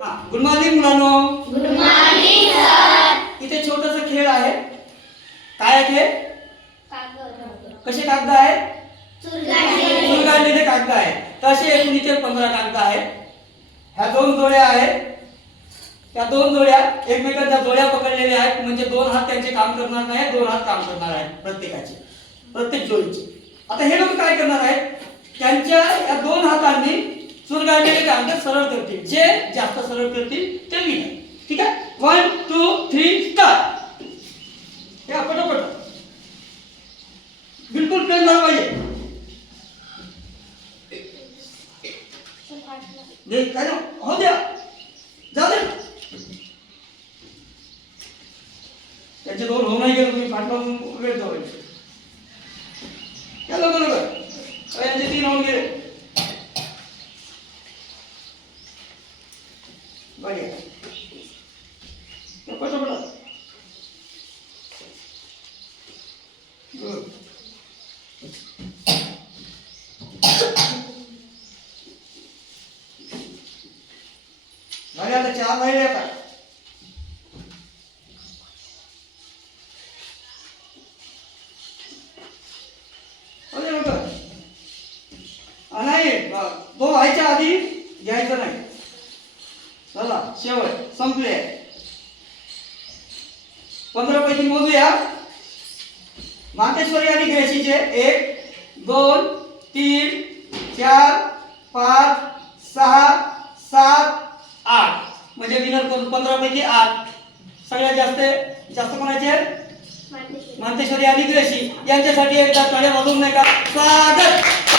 Good morning मुलांनो. Good morning sir. इथे छोटासा खेळ आहे. काय आहे ते? कागद. कसे कागद आहेत? चुरगाळलेले कागद आहे. तर असे एकूण इथे 15 कागद आहेत. ह्या दोन जोड्या आहेत. त्या दोन जोड्या एकमेकांच्या जोड्या पकडलेल्या आहेत. म्हणजे दोन हात त्यांचे काम करणार नाही, दोन हात काम करणार आहेत प्रत्येकाचे, प्रत्येक जोडीचे. आता हे लोक काय करणार आहेत? त्यांच्या या दोन हातांनी चुरगाळलेले कागद सरळ करतील. जे जास्त सरळ करतील ते विनर. ठीक आहे. 1 2 3 स्टार्ट. या पटापट बिलकुल प्लेन झालं पाहिजे. दे काय ना हो द्या जाऊ दे. त्याचे दोन होऊ नाही गेले तुम्ही फाटला वेळ जाऊ या लवकर यांचे 3 होऊन गेले. बढ़िया पटापट गुड. आता 4 राहिले आता. नाही तो व्हायच्या आधी घ्यायचं नाही. चला शेवट संपले. 15 पैकी मोजूया. मांतेश्वरी आणि ग्रेसीचे 1 2 3 4 5 6 7 8 म्हणजे विनर कोण? 15 पैकी 8. सगळ्यात जास्त कोणाचे? मांतेश्वरी आणि ग्रेसी यांच्यासाठी एकदा टाळ्या वाजवून नाही का? स्वागत.